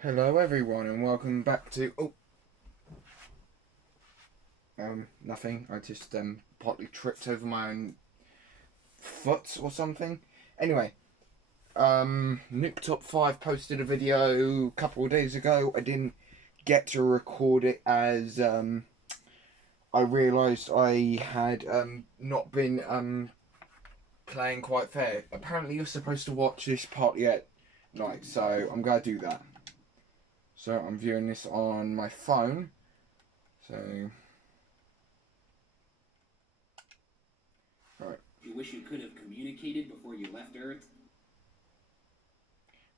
Hello everyone and welcome back to nothing. I just partly tripped over my own foot or something. Anyway, Nuke Top 5 posted a video a couple of days ago. I didn't get to record it as I realised I had not been playing quite fair. Apparently you're supposed to watch this partly at night, so I'm gonna do that. So I'm viewing this on my phone. So right. You wish you could have communicated before you left Earth?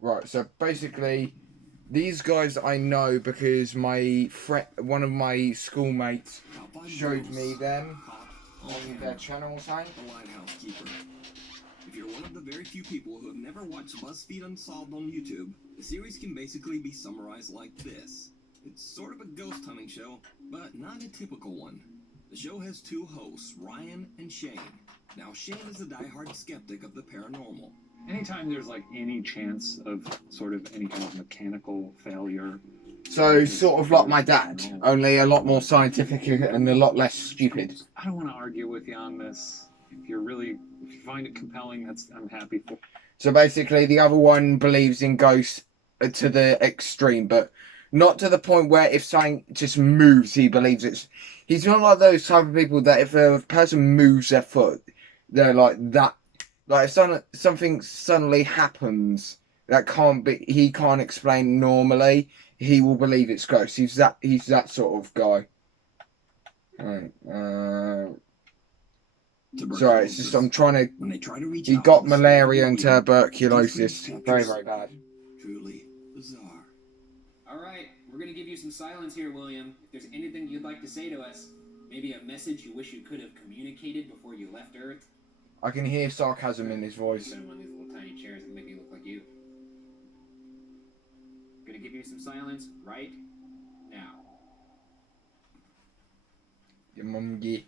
Right, so basically, these guys I know because my one of my schoolmates showed me them on their channel or something. The Lighthouse Keeper. If you're one of the very few people who have never watched BuzzFeed Unsolved on YouTube, the series can basically be summarized like this. It's sort of a ghost hunting show, but not a typical one. The show has two hosts, Ryan and Shane. Now, Shane is a diehard skeptic of the paranormal. Anytime there's like any chance of sort of any kind of mechanical failure. So sort of like my dad, only a lot more scientific and a lot less stupid. I don't want to argue with you on this. If you find it compelling, I'm happy for. So basically, the other one believes in ghosts to the extreme, but not to the point where if something just moves, he believes it's. He's not like those type of people that if a person moves their foot, they're like that. Like if something suddenly happens that he can't explain normally, he will believe it's ghosts. He's that sort of guy. Right. Sorry, it's just I'm trying to. When they try to reach He out got to the malaria and spirit, tuberculosis. Very, very bad. Truly bizarre. Alright, we're gonna give you some silence here, William. If there's anything you'd like to say to us, maybe a message you wish you could have communicated before you left Earth. I can hear sarcasm in his voice. Put him on these little tiny chairs and make me look like you. Gonna give you some silence right now. Your mum gay.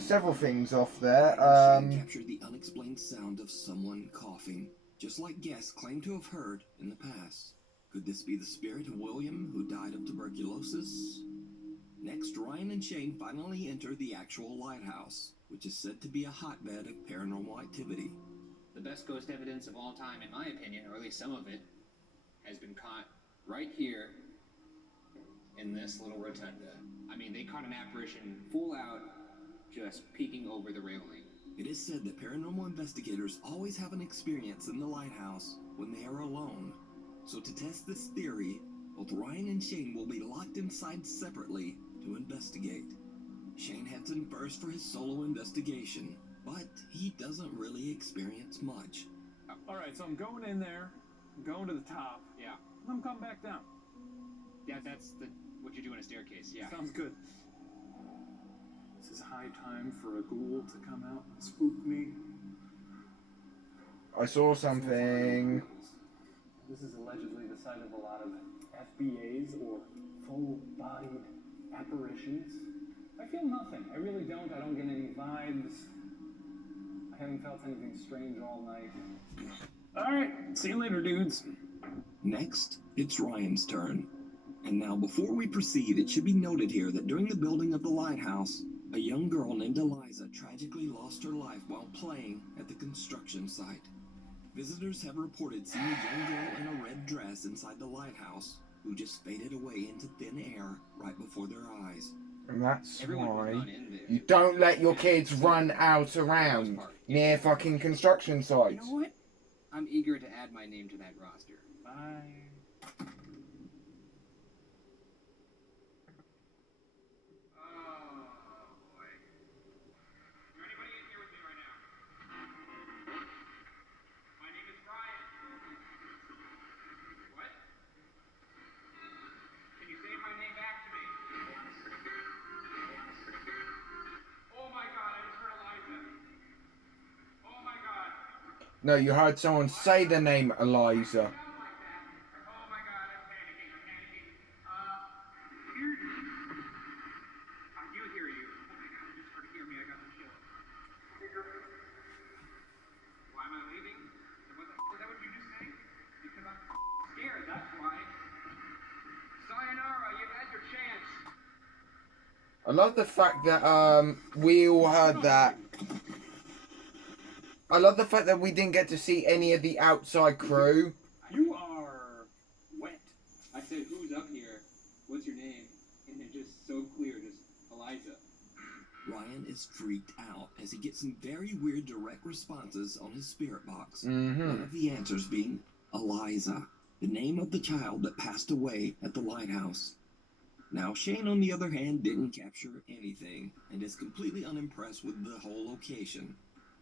Several things off there. Shane captured the unexplained sound of someone coughing, just like guests claim to have heard in the past. Could this be the spirit of William, who died of tuberculosis? Next, Ryan and Shane finally enter the actual lighthouse, which is said to be a hotbed of paranormal activity. The best ghost evidence of all time, in my opinion, or at least some of it, has been caught right here in this little rotunda. I mean, they caught an apparition full out, just peeking over the railing. It is said that paranormal investigators always have an experience in the lighthouse when they are alone. So to test this theory, both Ryan and Shane will be locked inside separately to investigate. Shane heads in first for his solo investigation, but he doesn't really experience much. Alright, so I'm going in there, I'm going to the top, Yeah. and I'm coming back down. Yeah, that's what you do in a staircase, yeah. Sounds good. This is high time for a ghoul to come out and spook me. I saw something. This is allegedly the site of a lot of FBAs or full-bodied apparitions. I feel nothing. I really don't. I don't get any vibes. I haven't felt anything strange all night. Alright, see you later, dudes. Next, it's Ryan's turn. And now, before we proceed, it should be noted here that during the building of the lighthouse, a young girl named Eliza tragically lost her life while playing at the construction site. Visitors have reported seeing a young girl in a red dress inside the lighthouse who just faded away into thin air right before their eyes. And that's Everyone why who's gone in there. you don't let your kids run out around near fucking construction You sites. know what? I'm eager to add my name to that roster. Bye. No, you heard someone say the name Eliza. I love the fact that we all heard that. I love the fact that we didn't get to see any of the outside crew. You are wet. I said, who's up here? What's your name? And they're just so clear, just Eliza. Ryan is freaked out as he gets some very weird direct responses on his spirit box. Mm-hmm. One of the answers being Eliza, the name of the child that passed away at the lighthouse. Now, Shane, on the other hand, didn't capture anything and is completely unimpressed with the whole location.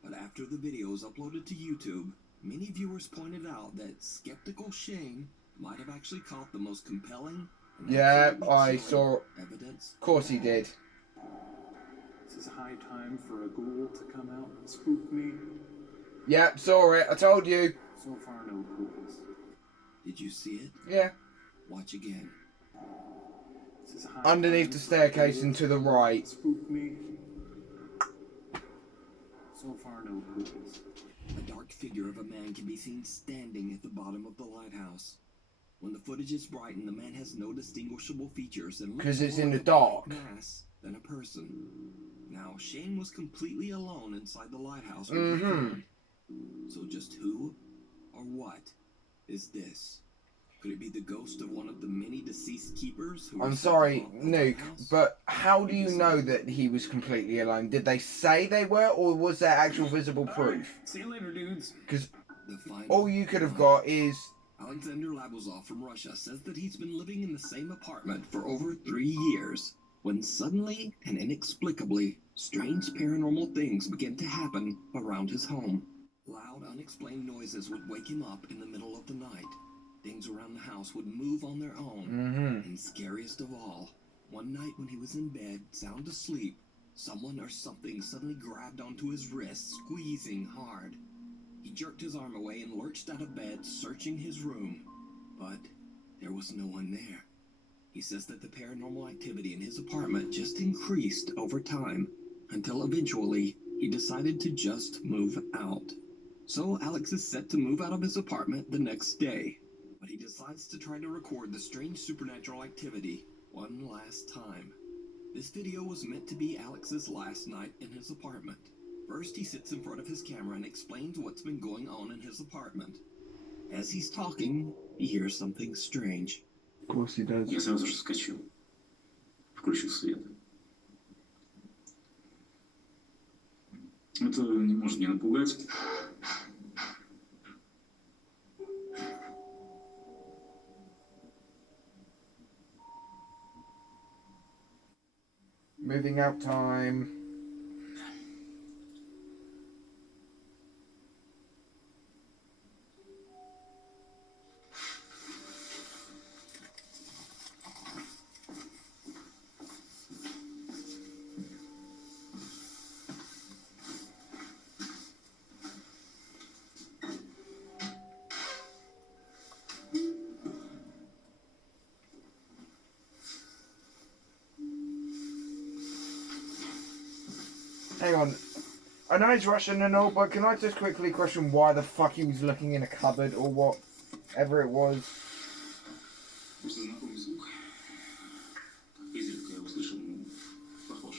But after the video was uploaded to YouTube, many viewers pointed out that skeptical Shane might have actually caught the most compelling and Yeah, absolutely I chilling saw. evidence. Of course he did. This is high time for a ghoul to come out and spook me. Yep, saw it. I told you. So far, no ghouls. Did you see it? Yeah. Watch again. This is high Underneath time the for a staircase ghoul and to to the come out right. and spook me. So far, no ghouls. A dark figure of a man can be seen standing at the bottom of the lighthouse. When the footage is brightened, the man has no distinguishable features and looks 'Cause it's more in the like a black dark. mass than a person. Now, Shane was completely alone inside the lighthouse. Mm-hmm. So just who or what is this? Could it be the ghost of one of the many deceased keepers who I'm are sorry, said to haunt the Nuke, lighthouse? but how do you know that he was completely alone? Did they say they were, or was there actual visible proof? See you later, dudes. Because The final all you could have one. got is... Alexander Labuzov from Russia says that he's been living in the same apartment for over 3 years, when suddenly and inexplicably, strange paranormal things began to happen around his home. Loud, unexplained noises would wake him up in the middle of the night. Things around the house would move on their own. Mm-hmm. And scariest of all, one night when he was in bed, sound asleep, someone or something suddenly grabbed onto his wrist, squeezing hard. He jerked his arm away and lurched out of bed, searching his room. But there was no one there. He says that the paranormal activity in his apartment just increased over time, until eventually he decided to just move out. So Alex is set to move out of his apartment the next day. But he decides to try to record the strange supernatural activity one last time. This video was meant to be Alex's last night in his apartment. First, he sits in front of his camera and explains what's been going on in his apartment. As he's talking, he hears something strange. Of course he does. Я сразу же вскочил, включил свет. Это не может не напугать. Moving out time. Hang on. I know it's Russian and all, but can I just quickly question why the fuck he was looking in a cupboard or whatever it was? Просто знакомый звук. Изредка я услышал, похож.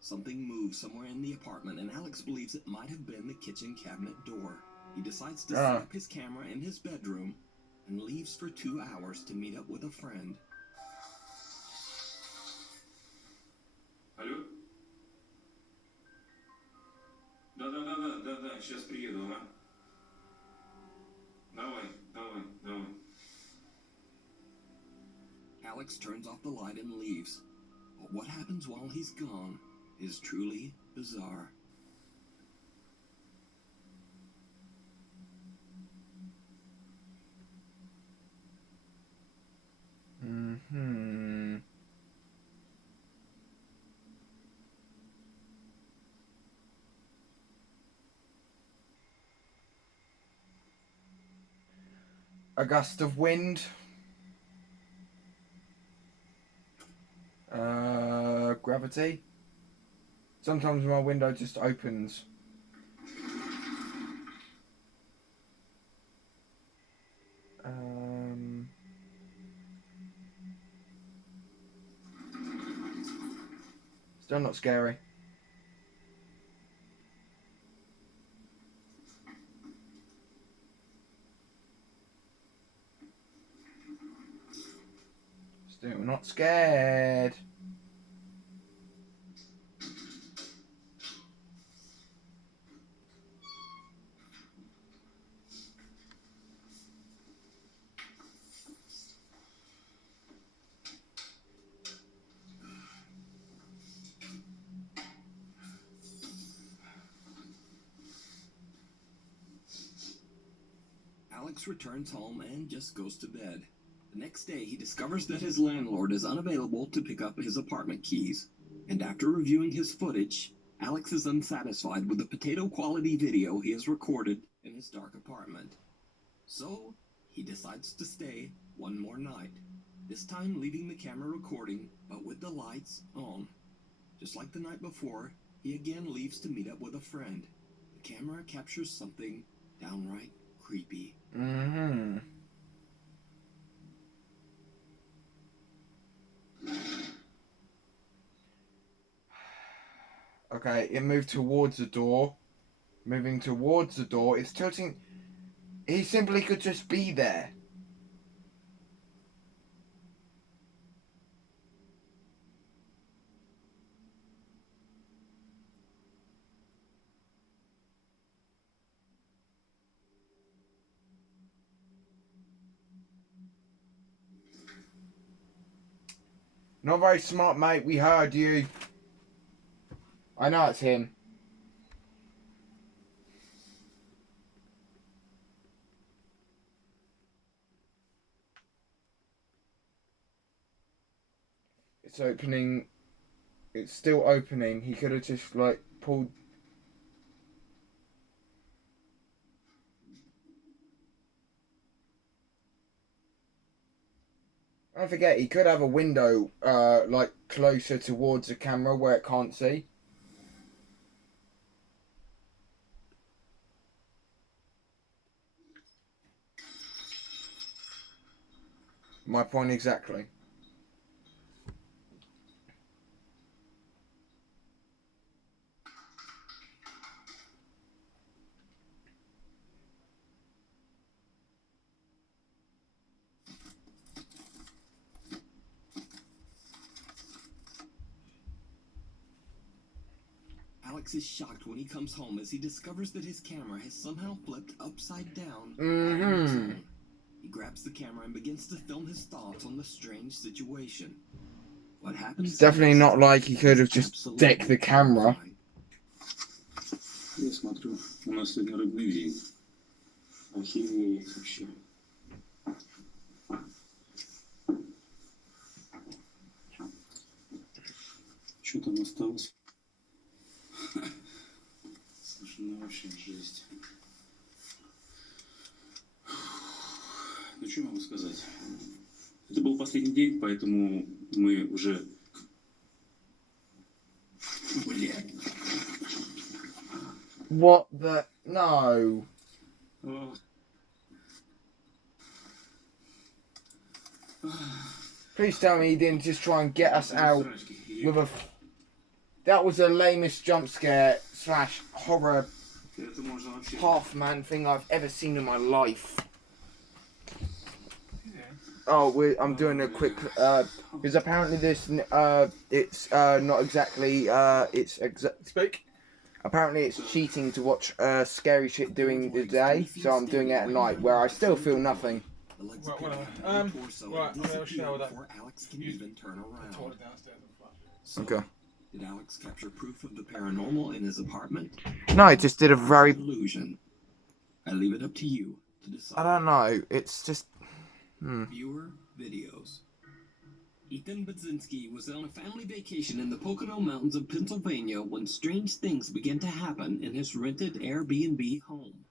Something moves somewhere in the apartment, and Alex believes it might have been the kitchen cabinet door. He decides to set up his camera in his bedroom and leaves for 2 hours to meet up with a friend. Алло? Да, сейчас приеду, ага. Давай. Alex turns off the light and leaves. But what happens while he's gone is truly bizarre. Mm-hmm. A gust of wind. Gravity. Sometimes my window just opens. Still not scary. Still not scared. Alex returns home and just goes to bed. The next day, he discovers that his landlord is unavailable to pick up his apartment keys. And after reviewing his footage, Alex is unsatisfied with the potato-quality video he has recorded in his dark apartment. So, he decides to stay one more night, this time leaving the camera recording, but with the lights on. Just like the night before, he again leaves to meet up with a friend. The camera captures something downright creepy. Mm-hmm. Okay, it moved towards the door. Moving towards the door. It's tilting. He simply could just be there. Not very smart, mate. We heard you. I know it's him. It's opening. It's still opening. He could have just, like, pulled... Don't forget, he could have a window, like, closer towards the camera where it can't see. My point exactly. Alex is shocked when he comes home as he discovers that his camera has somehow flipped upside down Mm-hmm. all on its own. He grabs the camera and begins to film his thoughts on the strange situation. What happens? It's definitely next not like he could have is just decked the camera. terrifying. Я смотрю, у нас сегодня рыбный день. Охереть вообще. Что там осталось? Слушай, ну вообще жесть. Ну что могу сказать? Это был последний день, поэтому мы уже... Блядь. What the... No. Please tell me he didn't just try and get us out with a... That was the lamest jump scare / horror half-man thing I've ever seen in my life. Oh, I'm doing a quick... because apparently this... it's not exactly... Speak. Apparently it's cheating to watch scary shit during the day, so I'm doing it at night, where I still feel nothing. Right, whatever. Right, I'm gonna shower that. Before Alex can even turn around. Toilet downstairs and flush it. So, Okay. did Alex capture proof of the paranormal in his apartment? No, it just did a very... Illusion. I leave it up to you to decide. I don't know, it's just... Viewer videos. Ethan Budzinski was on a family vacation in the Pocono Mountains of Pennsylvania when strange things began to happen in his rented Airbnb home.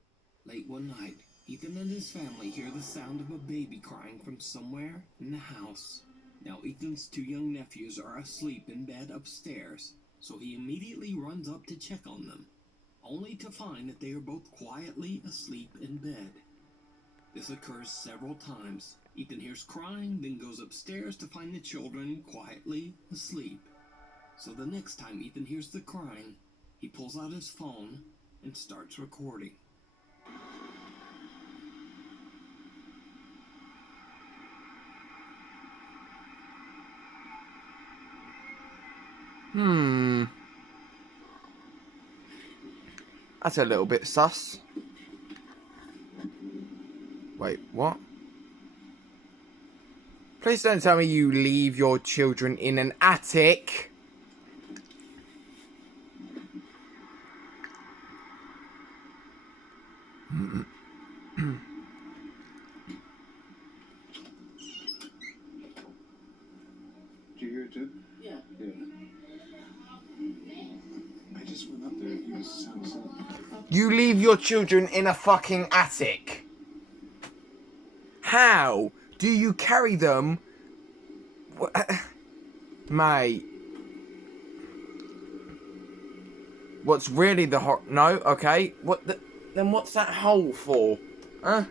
Late one night, Ethan and his family hear the sound of a baby crying from somewhere in the house. Now, Ethan's 2 young nephews are asleep in bed upstairs, so he immediately runs up to check on them, only to find that they are both quietly asleep in bed. This occurs several times. Ethan hears crying, then goes upstairs to find the children quietly asleep. So the next time Ethan hears the crying, he pulls out his phone and starts recording. That's a little bit sus. Wait, what? Please don't tell me you leave your children in an attic. Did you hear it too? Yeah. Yeah. I just went up there. He was sound asleep. You leave your children in a fucking attic. How do you carry them? Mate. What's really the hot? No, okay. Then what's that hole for? Huh?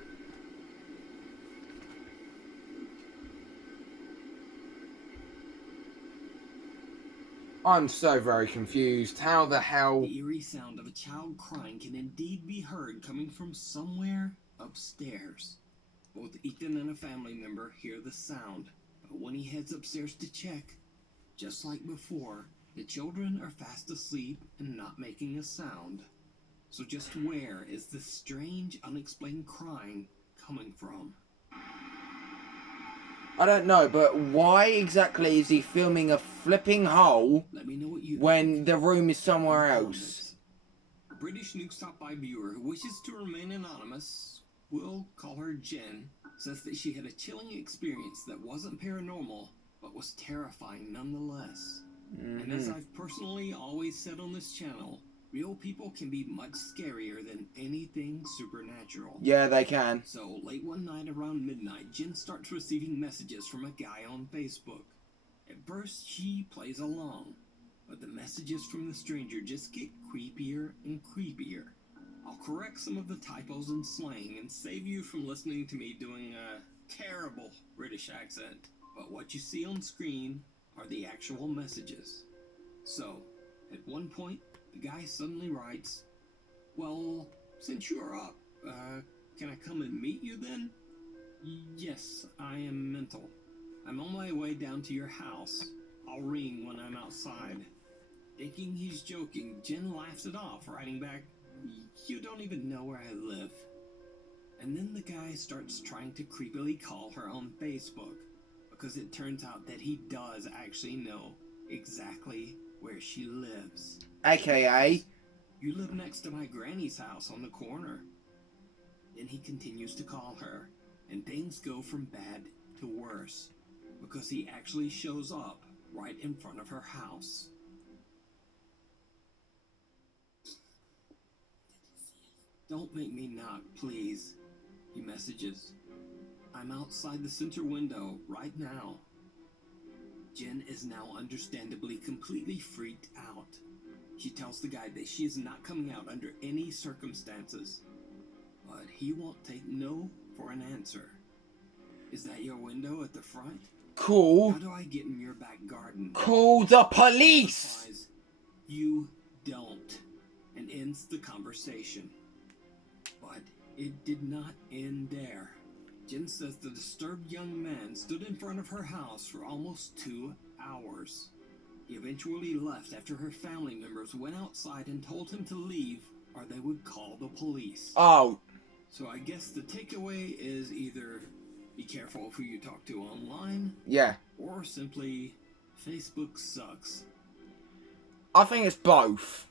I'm so very confused. How the hell? The eerie sound of a child crying can indeed be heard coming from somewhere upstairs. Both Ethan and a family member hear the sound, but when he heads upstairs to check, just like before, the children are fast asleep and not making a sound. So just where is this strange, unexplained crying coming from? I don't know, but why exactly is he filming a flipping hole Let me know what you when think. the room is somewhere else? A British Nuke Top 5 viewer who wishes to remain anonymous, we'll call her Jen, says that she had a chilling experience that wasn't paranormal, but was terrifying nonetheless. And as I've personally always said on this channel, real people can be much scarier than anything supernatural. Yeah, they can. So, late one night around midnight, Jen starts receiving messages from a guy on Facebook. At first, she plays along, but the messages from the stranger just get creepier and creepier. I'll correct some of the typos and slang and save you from listening to me doing a terrible British accent. But what you see on screen are the actual messages. So, at one point, the guy suddenly writes, "Well, since you're up, can I come and meet you then? Yes, I am mental. I'm on my way down to your house. I'll ring when I'm outside." Thinking he's joking, Jen laughs it off, writing back, "You don't even know where I live." And then the guy starts trying to creepily call her on Facebook, because it turns out that he does actually know exactly where she lives. AKA, "You live next to my granny's house on the corner." Then he continues to call her, and things go from bad to worse, because he actually shows up right in front of her house. "Don't make me knock, please," he messages. "I'm outside the center window right now." Jen is now understandably completely freaked out. She tells the guy that she is not coming out under any circumstances, but he won't take no for an answer. "Is that your window at the front? call, How do I get in your back garden?" call the police! Replies, "You don't," and ends the conversation. But it did not end there. Jen says the disturbed young man stood in front of her house for almost 2 hours. He eventually left after her family members went outside and told him to leave or they would call the police. Oh, So I guess the takeaway is either be careful who you talk to online, yeah. or simply Facebook sucks. I think it's both.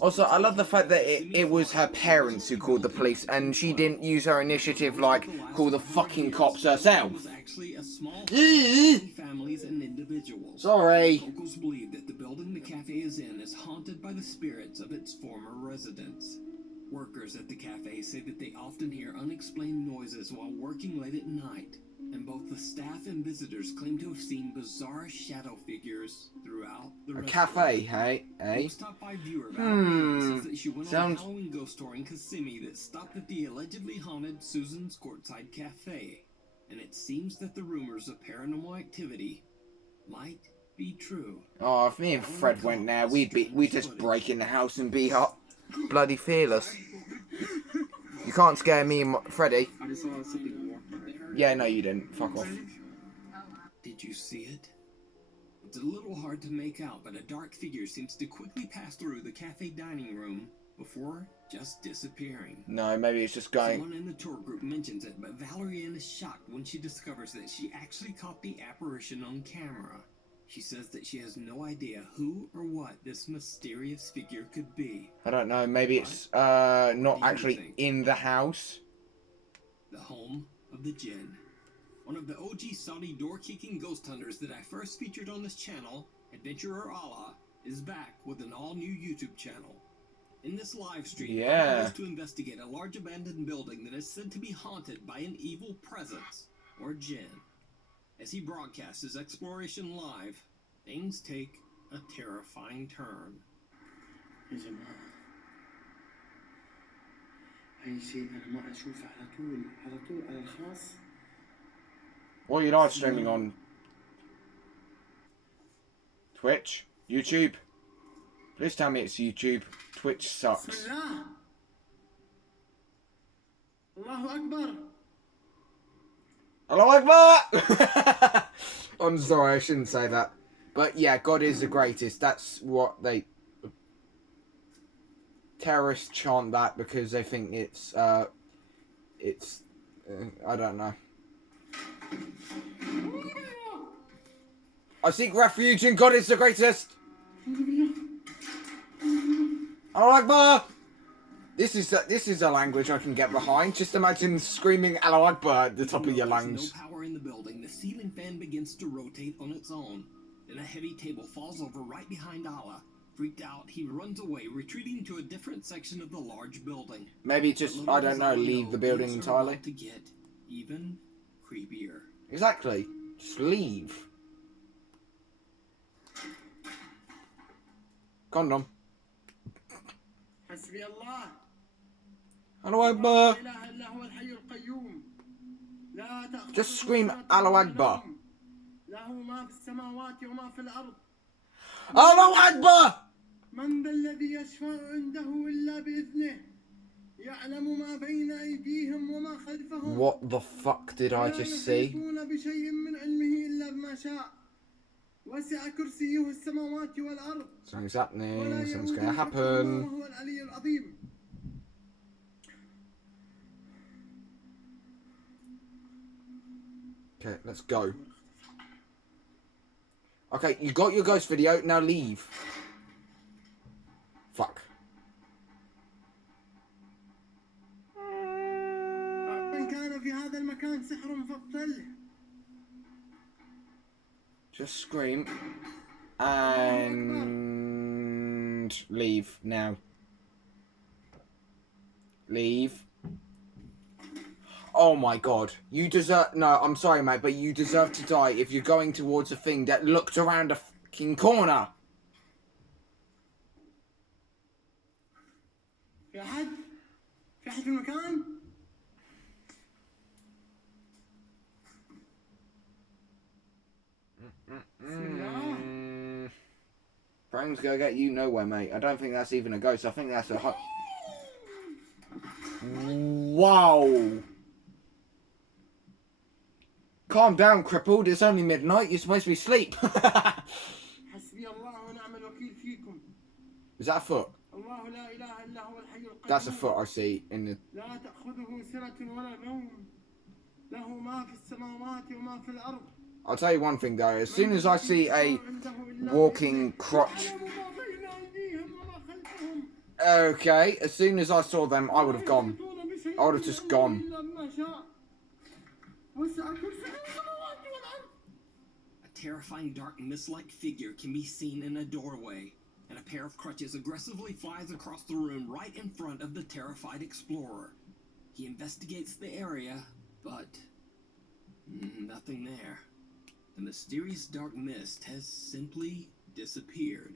Also, I love the fact that it was her parents who called the police and she didn't use her initiative like call the fucking cops herself. Was actually a small families and individuals. Sorry. Locals believe that the building the cafe is in is haunted by the spirits of its former residents. Workers at the cafe say that they often hear unexplained noises while working late at night, and both the staff and visitors claim to have seen bizarre shadow figures throughout the A restaurant. cafe, hey? Eh? Top 5 viewer says that she went on a Sounds... Halloween ghost tour in Kissimmee that stopped at the allegedly haunted Susan's Courtside Cafe. and it seems that the rumors of paranormal activity might be true. Oh, if me and Fred went there, we'd just break in the house and be hot, bloody fearless. You can't scare me and Freddy. I just saw something walk by. Yeah, no, you didn't. Fuck off. Did you see it? It's a little hard to make out, but a dark figure seems to quickly pass through the cafe dining room before just disappearing. No, maybe it's just going... Someone in the tour group mentions it, but Valerian is shocked when she discovers that she actually caught the apparition on camera. She says that she has no idea who or what this mysterious figure could be. I don't know, maybe it's not actually in the house. The home of the Jinn. One of the OG Saudi door-kicking ghost hunters that I first featured on this channel, Adventurer Allah, is back with an all-new YouTube channel. In this live stream, Yeah. Allah goes to investigate a large abandoned building that is said to be haunted by an evil presence, or Jinn. As he broadcasts his exploration live, things take a terrifying turn. يا جماعة أي شيء أنا ما أشوفه على طول على الخاص. What are you live streaming on? Twitch? YouTube? Please tell me it's YouTube. Twitch sucks. بسم الله الله أكبر. Hello, Akbar! I'm sorry, I shouldn't say that. But yeah, God is the greatest. That's what they... Terrorists chant that because they think it's I don't know. I seek refuge in God is the greatest! Hello, Akbar! This is a language I can get behind. Just imagine screaming Allahu Akbar at the top of your lungs. No power in the building. The ceiling fan begins to rotate on its own. Then a heavy table falls over right behind Allah. Freaked out, he runs away, retreating to a different section of the large building. Maybe just, I don't know, leave the building things are entirely. about to get even creepier. Exactly. Just leave. Condom. حسبي الله. Allahu Akbar. لا إله إلا هو الحي القيوم. لا تأخذه Just scream سنة Allahu ولا Akbar. نوم. له ما في السماوات وما في الأرض. Allahu Akbar! من ذا الذي يشفع عنده إلا بإذنه يعلم ما بين أيديهم وما خلفهم. What the fuck did I just see? لا يحيطون بشيء من علمه إلا بما شاء. وسع كرسيه السماوات والأرض. Something's happening. ولا Something's يؤوده gonna حفظهما happen. وهو العلي العظيم. Okay, let's go. Okay, you got your ghost video, now leave. Fuck. من كان في هذا المكان سحر فاقتله. Just scream. And leave now. Leave. Oh my god. You deserve... No, I'm sorry, mate, but you deserve to die if you're going towards a thing that looked around a fucking corner. في أحد؟ في أحد في المكان؟ Frank's gonna get you nowhere, mate. I don't think that's even a ghost. I think that's a... Wow. Calm down, crippled. It's only midnight. You're supposed to be asleep. حسبي الله ونعم الوكيل فيكم. Is that a foot? الله لا إله إلا هو الحي القيوم. That's a foot I see in the... لا تأخذه سنة ولا نوم. له ما في السماوات وما في الأرض. I'll tell you one thing though, as soon as I see a walking crotch... Okay, as soon as I saw them, I would have gone. I would have just gone. A terrifying dark mist-like figure can be seen in a doorway, and a pair of crutches aggressively flies across the room right in front of the terrified explorer. He investigates the area, but nothing there. The mysterious dark mist has simply disappeared.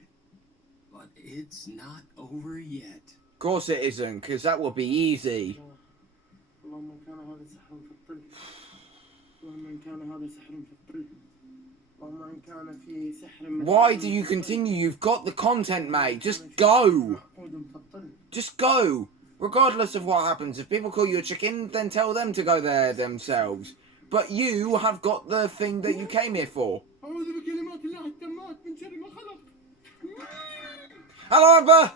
But it's not over yet. Of course it isn't, because that would be easy. Why do you continue? You've got the content, mate. Just go. Just go. Regardless of what happens. If people call you a chicken, then tell them to go there themselves. But you have got the thing that you came here for. Hello, Amber!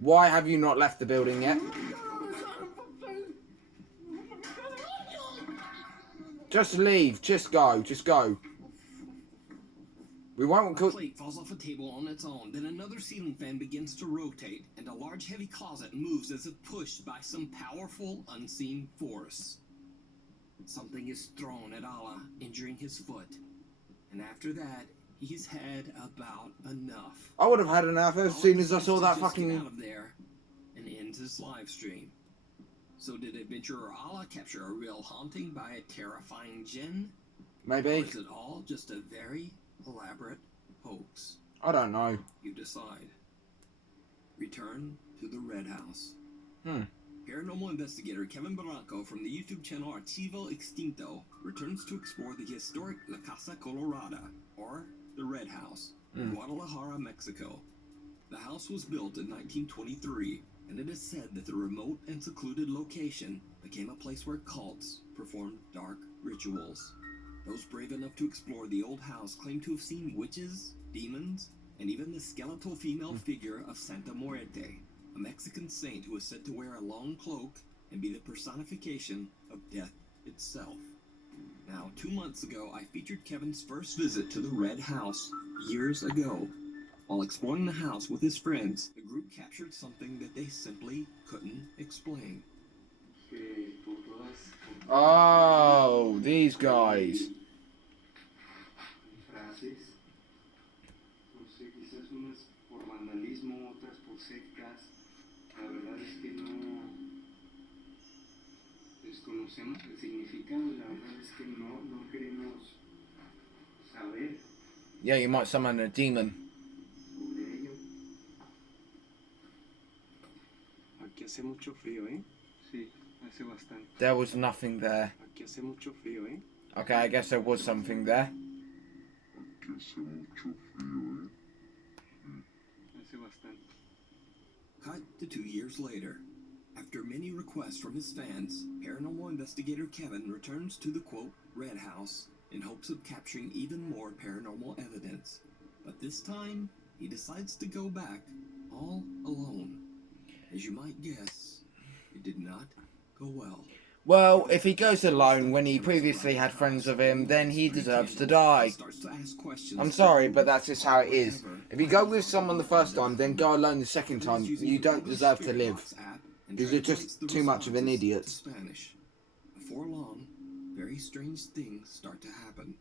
Why have you not left the building yet? Just leave. Just go. Just go. We won't A plate falls off a table on its own, then another ceiling fan begins to rotate, and a large heavy closet moves as if pushed by some powerful, unseen force. Something is thrown at Allah, injuring his foot. And after that, he's had about enough. I would have had enough as soon as I saw that Just fucking... get out of there and ends his live stream. So did adventurer Allah capture a real haunting by a terrifying jinn? Maybe. Or is it all just a very elaborate hoax? I don't know. You decide. Return to the Red House. Paranormal investigator Kevin Barranco from the YouTube channel Archivo Extinto returns to explore the historic La Casa Colorada, or the Red House, in Guadalajara, Mexico. The house was built in 1923, and it is said that the remote and secluded location became a place where cults performed dark rituals. Those brave enough to explore the old house claim to have seen witches, demons, and even the skeletal female figure of Santa Muerte, a Mexican saint who is said to wear a long cloak and be the personification of death itself. Now, 2 months ago, I featured Kevin's first visit to the Red House years ago. While exploring the house with his friends, the group captured something that they simply couldn't explain. Oh, these guys. Yeah, you might summon a demon. Aquí hace mucho frío, ¿eh? Sí, hace bastante. There was nothing there. Aquí hace mucho frío, ¿eh? Okay, I guess there was something there. Hace bastante. Cut to 2 years later. After many requests from his fans, paranormal investigator Kevin returns to the quote, Red House, in hopes of capturing even more paranormal evidence. But this time, he decides to go back all alone. As you might guess, it did not go well. Well, if he goes alone when he previously had friends with him, then he deserves to die. I'm sorry, but that's just how it is. If you go with someone the first time, then go alone the second time, you don't deserve to live. Because you're just too much of an idiot. Spanish. Before long, very strange things start to happen.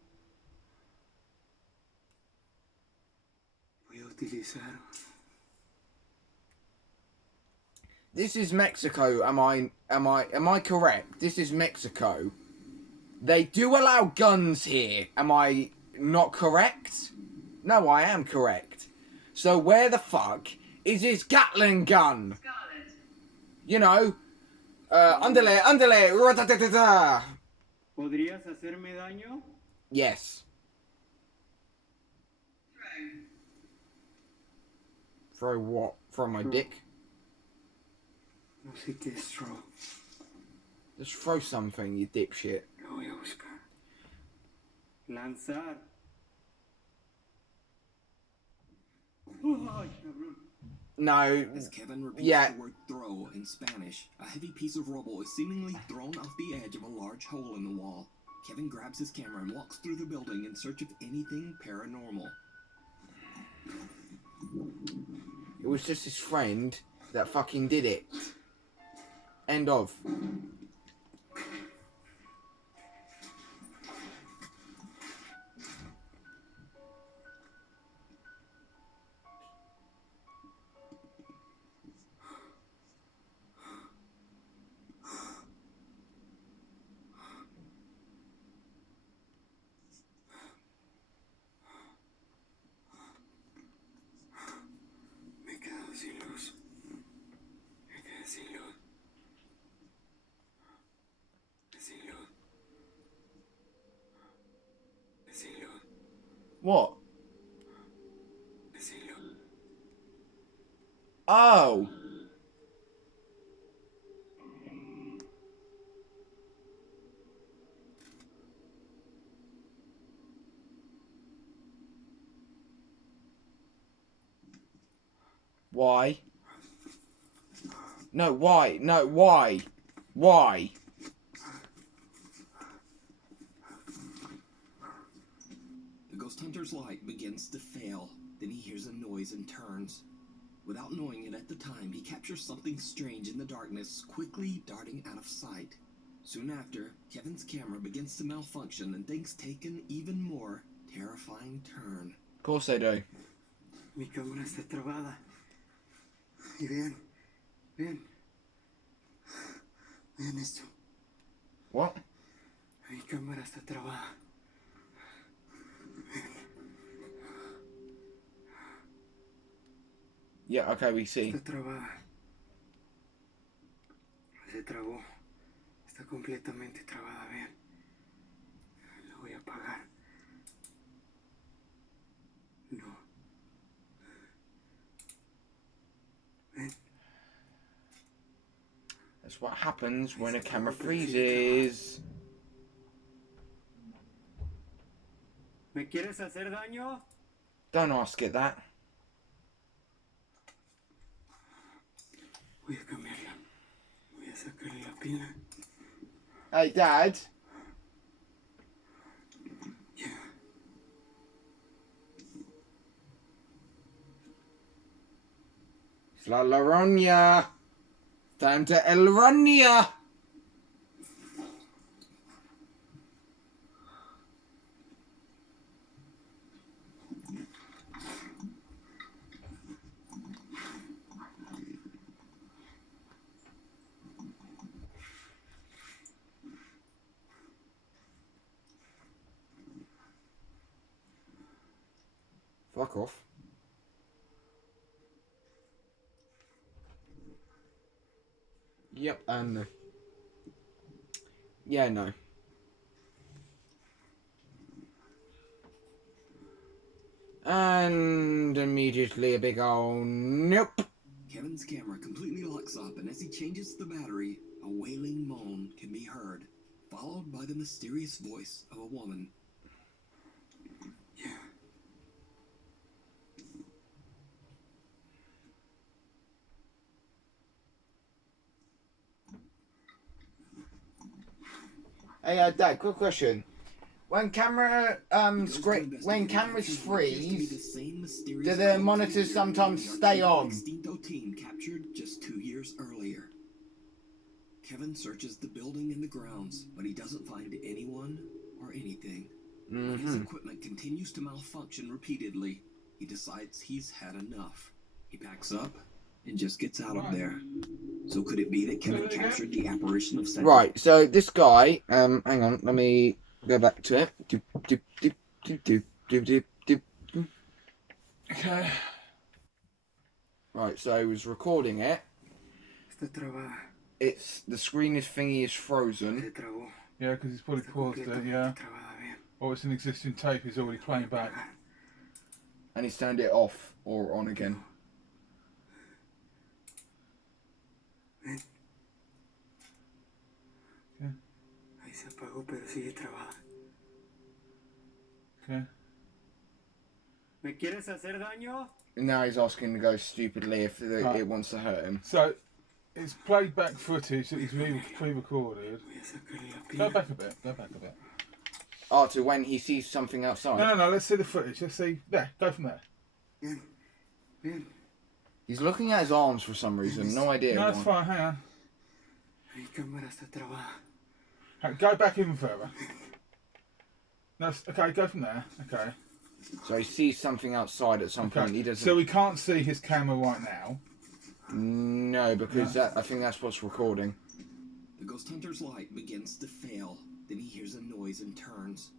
Voy a utilizar. This is Mexico, am I correct? This is Mexico. They do allow guns here. Am I not correct? No, I am correct. So where the fuck is his Gatling gun? You know, ándale, ratatata. ¿Podrías hacerme daño? Yes. Throw what? Throw my dick? No sé qué es throw. Just throw something, you dipshit. Lo voy a buscar. Lanzar. Ay, cabrón. No. As Kevin repeats Yeah. the word throw in Spanish, a heavy piece of rubble is seemingly thrown off the edge of a large hole in the wall. Kevin grabs his camera and walks through the building in search of anything paranormal. It was just his friend that fucking did it. End of. What? Oh. Why? No, why? No, why? Why? The ghost hunter's light begins to fail. Then he hears a noise and turns. Without knowing it at the time, he captures something strange in the darkness, quickly darting out of sight. Soon after, Kevin's camera begins to malfunction and things take an even more terrifying turn. Of course they do. Mi cámara está trabada. Y vean, vean. Vean esto. What? Mi cámara está trabada. Yeah, okay, we see. Está trabada. Se trabó. Está completamente trabada, vean. La voy a apagar. No. Ven. That's what happens when a camera freezes. ¿Me quieres hacer daño? Don't ask it that. Voy a cambiarla. Voy a sacarle la pila. Hey, Dad. Ya. It's La Laronia. Time to El Ronia. Fuck off. Yep, and no. Yeah, no. And immediately a big old nope. Kevin's camera completely locks up, and as he changes the battery, a wailing moan can be heard, followed by the mysterious voice of a woman. Ya. Hey, Dad, quick question. When camera when cameras The freeze, same mysterious do the monitors sometimes stay on? Extinto team captured just 2 years earlier. Kevin searches the building and the grounds, but he doesn't find anyone or anything. When his equipment continues to malfunction repeatedly, he decides he's had enough. He packs up and just gets out of there. So could it be that Kevin captured the apparition of Satan? Right, so this guy, hang on, let me go back to it. Doop, doop, doop, doop, doop, doop, doop, doop. Okay. Right, so he was recording it. Está trabada. It's the screen thingy is Se frozen. trabó. Yeah, because he's probably Está paused it, completamente yeah. trabada, vean. Or it's an existing tape he's already playing back. And he's turned it off or on again. Ven. Okay. Ahí se apagó, pero sigue trabada. Okay. ¿Me quieres hacer daño? And now he's asking the ghost stupidly if it wants to hurt him. So, it's played back footage that he's pre-recorded. Voy a sacarle la Go pila. back a bit, go back a bit. Oh, to when he sees something outside. No, let's see the footage. Let's see. There, go from there. Bien. Bien. He's looking at his arms for some reason. No idea. No, it's why. fine, hang on. Mi cámara está trabada. Okay, go back even further. No, okay, go from there. Okay. So he sees something outside at some point. Okay. He doesn't. So we can't see his camera right now. No, because I think that's what's recording. The ghost hunter's light begins to fail. Then he hears a noise and turns.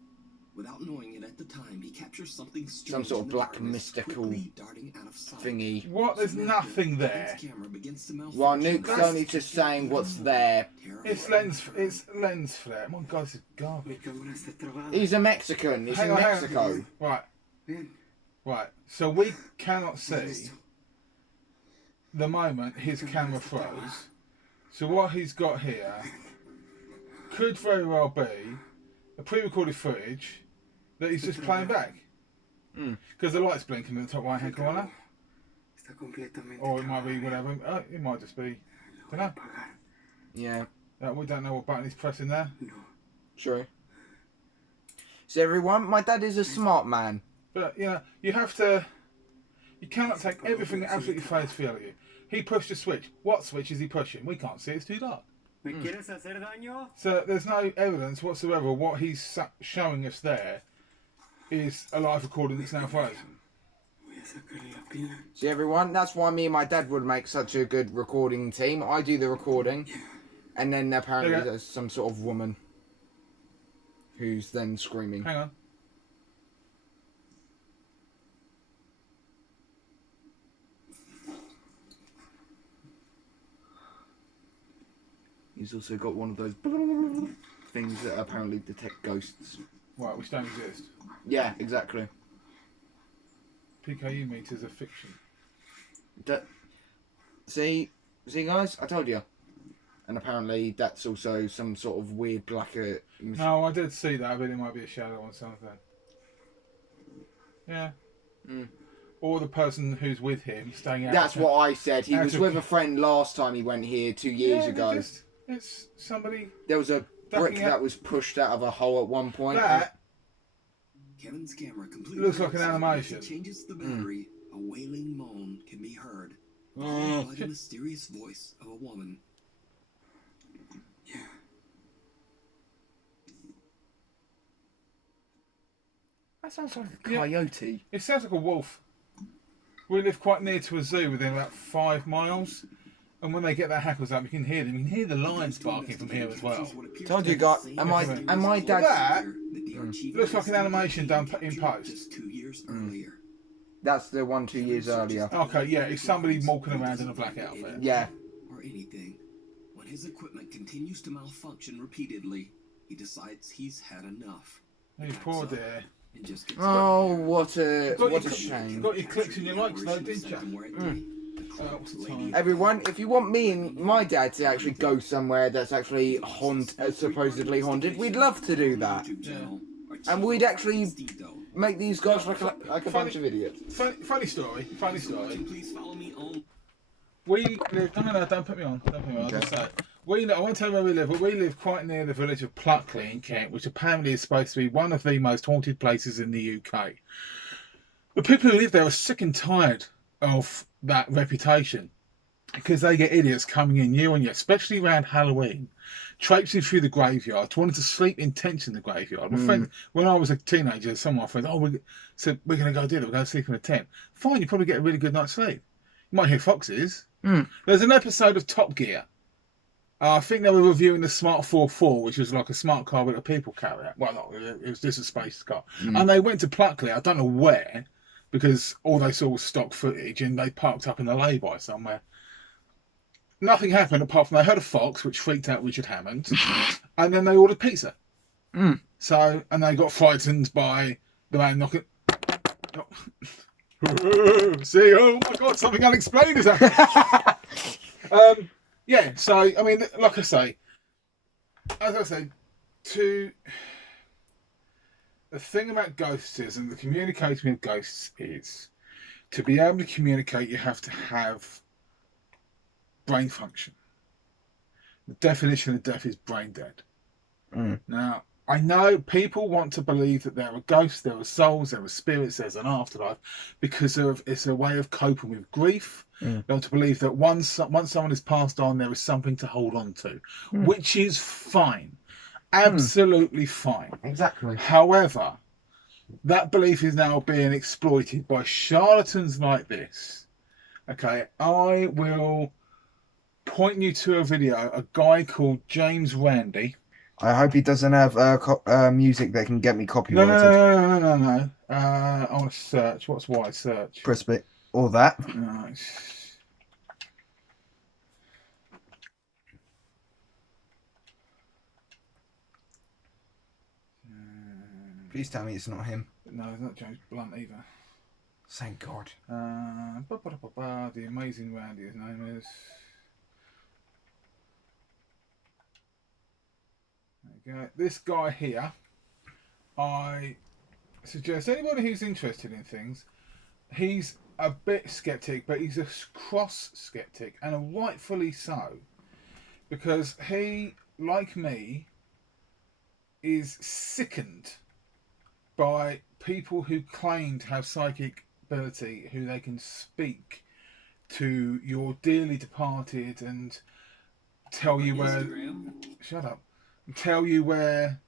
Without knowing it at the time, he captures something strange sort of in the black darkness, mystical quickly darting out of sight. Thingy. What? There's Soon after, nothing there. Kevin's camera begins to Well, malfunction. Nuke's only just saying what's there. It's lens flare. My God, this is Mi garbage. cámara está trabada. He's a Mexican. He's in Hang on. Mexico. Right. Bien. Right, so we cannot see the moment his camera froze. So what he's got here could very well be a pre-recorded footage that he's just playing back. Because the light's blinking in the top right-hand corner. Está completamente Or it might be trabada bien. whatever. It might just be, don't know. Apagar. Yeah, We don't know what button he's pressing there. No. true. So everyone, my dad is a smart man. But, you know, you cannot take everything at absolutely face value. He pushed a switch. What switch is he pushing? We can't see, it's too dark. ¿Me quieres hacer daño? So there's no evidence whatsoever. What he's showing us there is a live recording that's now frozen. Voy a sacarle la pila. See everyone, that's why me and my dad would make such a good recording team. I do the recording, and then apparently Okay. there's some sort of woman who's then screaming. Hang on. He's also got one of those things that apparently detect ghosts. Right, which don't exist. Yeah, exactly. PKU meters are fiction. See guys, I told you. And apparently that's also some sort of weird black... No, I did see that, but it might be a shadow or something. Yeah. Or the person who's with him staying out. That's what I said. He Out was of- with a friend last time he went here 2 years ago. It's somebody. There was a brick ducking out- that was pushed out of a hole at one point. That Kevin's camera completely looks like an freezes. animation. As he changes the battery, a wailing moan can be heard, Mm. followed by the mysterious voice of a woman. Yeah. That sounds like a Yeah. coyote. It sounds like a wolf. We live quite near to a zoo within about 5 miles. And when they get their hackles up, you can hear them. You can hear the lions barking from here as well. Told you, guys. And my dad. That looks like an animation done in post. Just 2 years earlier. That's the one 2 years earlier. Okay, yeah, it's somebody walking around in a black outfit. Yeah. Or anything. When his equipment continues to malfunction repeatedly, he decides he's had enough. Oh, poor dear. And just gets Oh, what a Got what your- a shame. Got your clicks and your likes though, didn't you? What's the time? Everyone, if you want me and my dad to actually go somewhere that's actually supposedly haunted, we'd love to do that. And we'd actually make these guys look like a bunch of idiots. Funny story. Please follow me on. We live. No, don't put me on. Don't put me on. I'll just say. I won't tell you where we live, but we live quite near the village of Pluckley in Kent, which apparently is supposed to be one of the most haunted places in the UK. The people who live there are sick and tired of that reputation because they get idiots coming in year on year, especially around Halloween, traipsing through the graveyard, wanting to sleep in tents in the graveyard. My friend, when I was a teenager, some of my friends, said, we're going to go do that, we're going to sleep in a tent. Fine, you probably get a really good night's sleep. You might hear foxes. There's an episode of Top Gear. I think they were reviewing the Smart 44, which was like a smart car with a people carrier. Well, no, it was just a space car. And they went to Pluckley, I don't know where, because all they saw was stock footage, and they parked up in a lay-by somewhere. Nothing happened apart from they heard a fox, which freaked out Richard Hammond, and then they ordered pizza. So, and they got frightened by the man knocking. See, oh my God, something unexplained is happening. Yeah, so I mean, like I say, as I say, the thing about ghosts is, and the communicating with ghosts is, to be able to communicate, you have to have brain function. The definition of death is brain dead. Now, I know people want to believe that there are ghosts, there are souls, there are spirits, there's an afterlife, because it's a way of coping with grief. They want to believe that once someone is passed on, there is something to hold on to, which is fine. Absolutely fine. Exactly. However, that belief is now being exploited by charlatans like this. Okay, I will point you to a video, a guy called James Randi. I hope he doesn't have music that can get me copyrighted. No. I want to search. What's why search? Press bit or that. Right. Please tell me it's not him. No, it's not James Blunt either. Thank God. The Amazing Randy, his name is. There you go. This guy here, I suggest anybody who's interested in things, he's a bit skeptic, but he's a cross skeptic, and rightfully so, because he, like me, is sickened by people who claim to have psychic ability, who they can speak to your dearly departed and tell you where. Instagram. Shut up. Tell you where,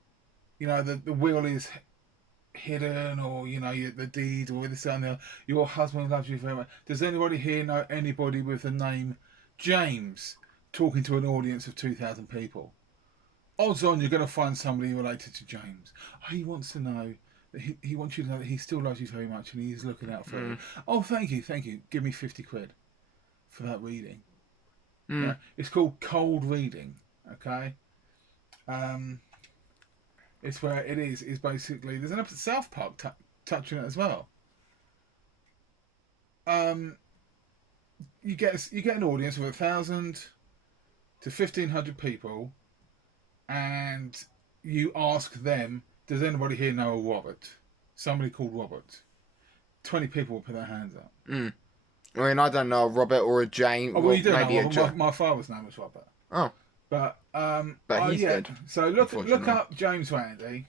you know, the will is hidden, or you know, the deed, or this and that. Your husband loves you very much. Does anybody here know anybody with the name James talking to an audience of 2,000 people? Odds on you're going to find somebody related to James. He wants to know. He wants you to know that he still loves you very much and he's looking out for you. Oh, thank you. Give me 50 quid for that reading. Yeah, it's called cold reading. Okay. It's where it is basically, there's an episode of South Park touching it as well. You get an audience of 1,000 to 1,500 people, and you ask them, does anybody here know a Robert? Somebody called Robert. 20 people will put their hands up. I mean, I don't know a Robert or a Jane. Oh, well, you do maybe know. My father's name was Robert. Oh. But he's dead. So look up James Randy.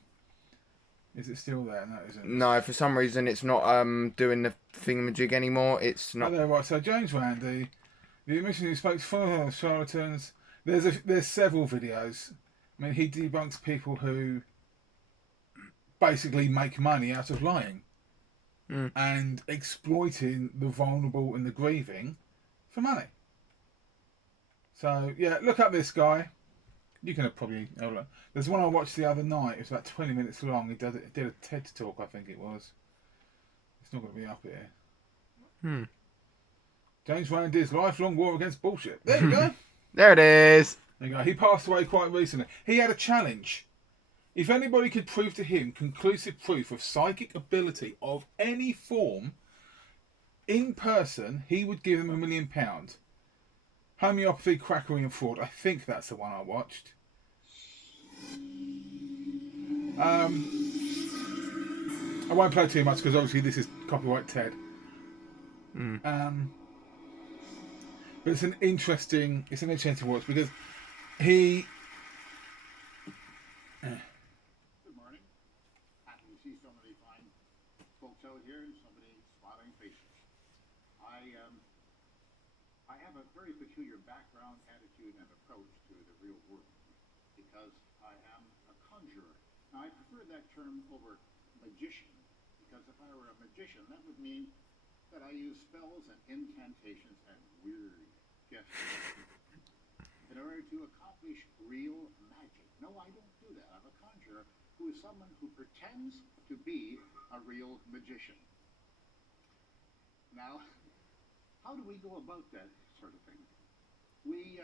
Is it still there? No, it isn't. No, for some reason it's not doing the thingamajig anymore. It's not. Oh, right. So James Randy, the emission who spoke for charlatans. There's several videos. I mean, he debunks people who basically make money out of lying and exploiting the vulnerable and the grieving for money. So yeah, look up this guy. You can probably have a look. There's one I watched the other night. It was about 20 minutes long. He did a TED talk, I think it was. It's not going to be up here. James Randy's lifelong war against bullshit. There you go. There it is. There you go. He passed away quite recently. He had a challenge. If anybody could prove to him conclusive proof of psychic ability of any form in person, he would give them £1 million. Homeopathy, quackery and fraud. I think that's the one I watched. I won't play too much because obviously this is copyright TED. But it's an interesting watch because he. Good morning. Happy to see so many fine folks out here and so many smiling faces. I have a very peculiar background, attitude, and approach to the real world because I am a conjurer. Now, I prefer that term over magician because if I were a magician, that would mean that I use spells and incantations and weird gestures in order to accomplish real magic. No, I don't do that. I'm a conjurer who is someone who pretends to be a real magician. Now, how do we go about that sort of thing? We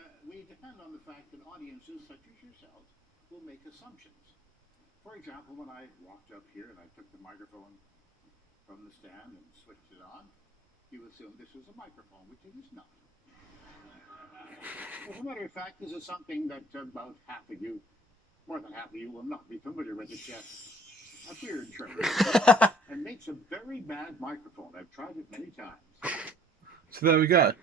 depend on the fact that audiences such as yourselves will make assumptions. For example, when I walked up here and I took the microphone from the stand and switched it on, you assumed this was a microphone, which it is not. As a matter of fact, this is something that about half of you, more than half of you, will not be familiar with. It's a beard trimmer. And makes a very bad microphone. I've tried it many times. So there we go.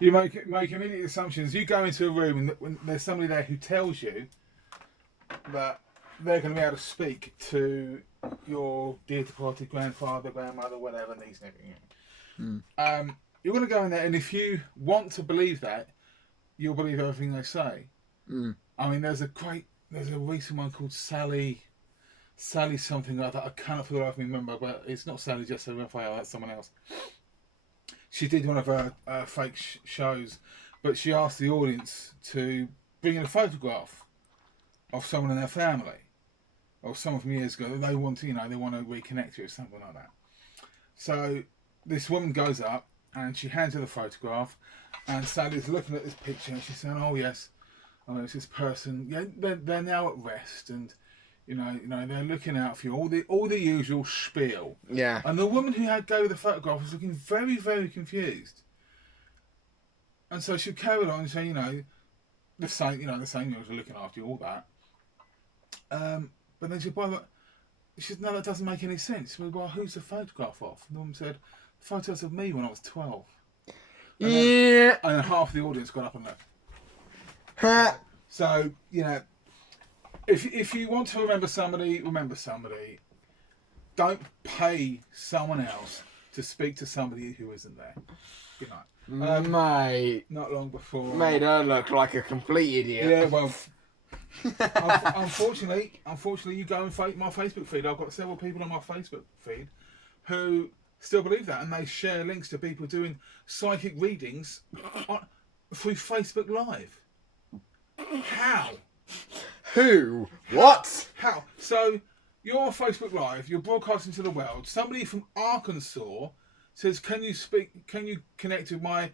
You make immediate assumptions. You go into a room and when there's somebody there who tells you that they're going to be able to speak to your dear departed grandfather, grandmother, whatever, niece, and everything. You're going to go in there, and if you want to believe that, you'll believe everything they say. I mean, there's a recent one called Sally something like that. I cannot for the life of me remember, but it's not Sally Jessica Raphael, that's someone else. She did one of her fake shows, but she asked the audience to bring in a photograph of someone in their family, or someone from years ago that they want to, they want to reconnect with, something like that. So this woman goes up and she hands her the photograph, and Sally's looking at this picture and she's saying, "Oh yes, it's this person. Yeah, they're now at rest, and You know, they're looking out for you. All the usual spiel. Yeah. And the woman who had go with the photograph was looking very, very confused. And so she carried on and said, you know, the same girls are looking after you, all that. But then she said, well, she said, no, that doesn't make any sense. She said, well, who's the photograph of? And the woman said, photos of me when I was 12. And Yeah. and half the audience got up and left. So, you know, if you want to remember somebody. Don't pay someone else to speak to somebody who isn't there. Good night. Mate. Not long before. Made her look like a complete idiot. Yeah, well. unfortunately, you go and my Facebook feed. I've got several people on my Facebook feed who still believe that, and they share links to people doing psychic readings through Facebook Live. How? Who? What? How? So you're on Facebook Live, you're broadcasting to the world. Somebody from Arkansas says, "Can you connect with my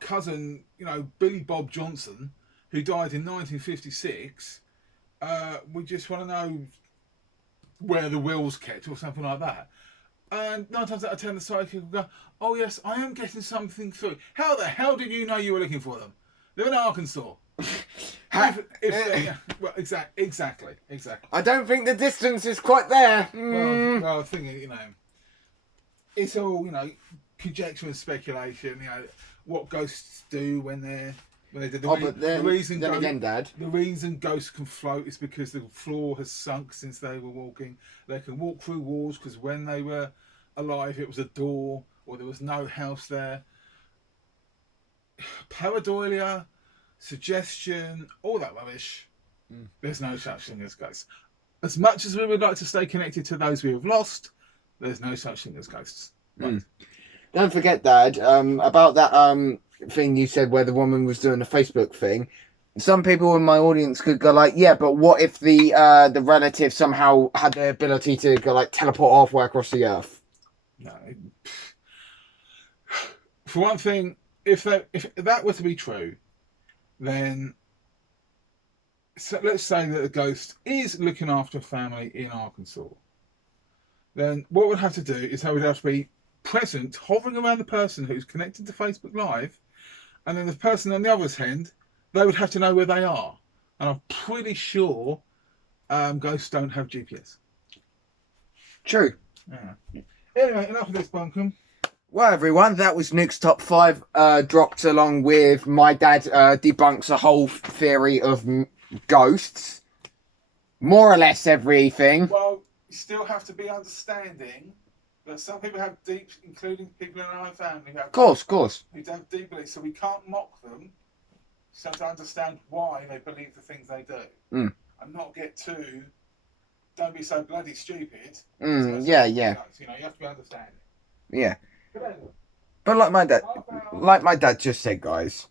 cousin, you know, Billy Bob Johnson, who died in 1956? We just want to know where the will's kept," or something like that. And 9 times out of 10, the psychic will go, "Oh yes, I am getting something through." How the hell did you know you were looking for them? They're in Arkansas. Well, exactly. I don't think the distance is quite there. Well, I think, you know, it's all, you know, conjecture and speculation. You know, what ghosts do when they do. The reason ghosts can float is because the floor has sunk since they were walking. They can walk through walls because when they were alive, it was a door or there was no house there. Pareidolia, suggestion, all that rubbish. There's no such thing as ghosts. As much as we would like to stay connected to those we have lost, there's no such thing as ghosts. Right. Don't forget, Dad, about that thing you said where the woman was doing the Facebook thing. Some people in my audience could go like, yeah, but what if the relative somehow had the ability to go like teleport halfway across the earth? No. For one thing, if that were to be true, then let's say that a ghost is looking after a family in Arkansas. Then what we'd have to do is they would have to be present, hovering around the person who's connected to Facebook Live, and then the person on the other end, they would have to know where they are. And I'm pretty sure ghosts don't have GPS. True. Yeah. Anyway, enough of this bunkum. Well, everyone, that was Nuke's top 5, dropped along with my dad debunks a whole theory of ghosts. More or less everything. Well, you still have to be understanding that some people have deep, including people in our own family, who have Course. who have deep beliefs, so we can't mock them. So to understand why they believe the things they do, and not get too. Don't be so bloody stupid. Yeah. You know, you have to be understanding. Yeah. But like my dad just said, guys,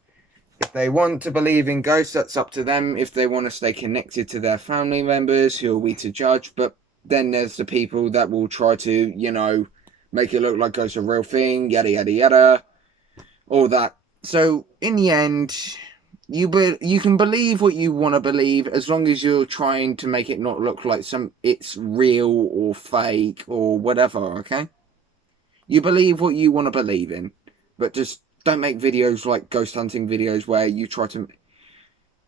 if they want to believe in ghosts, that's up to them. If they want to stay connected to their family members, who are we to judge? But then there's the people that will try to, you know, make it look like ghosts are a real thing, yada yada yada, all that. So in the end, you can believe what you want to believe as long as you're trying to make it not look like it's real or fake or whatever. Okay, you believe what you want to believe in, but just don't make videos like ghost hunting videos where you try to.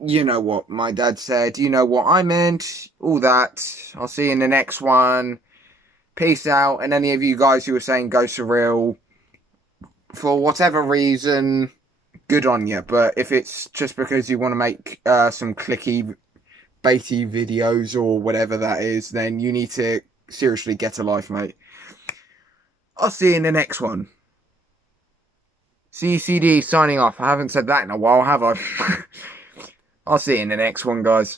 You know what my dad said, you know what I meant, all that. I'll see you in the next one. Peace out. And any of you guys who are saying ghosts are real, for whatever reason, good on you. But if it's just because you want to make some clicky, baity videos or whatever that is, then you need to seriously get a life, mate. I'll see you in the next one. CCD signing off. I haven't said that in a while, have I? I'll see you in the next one, guys.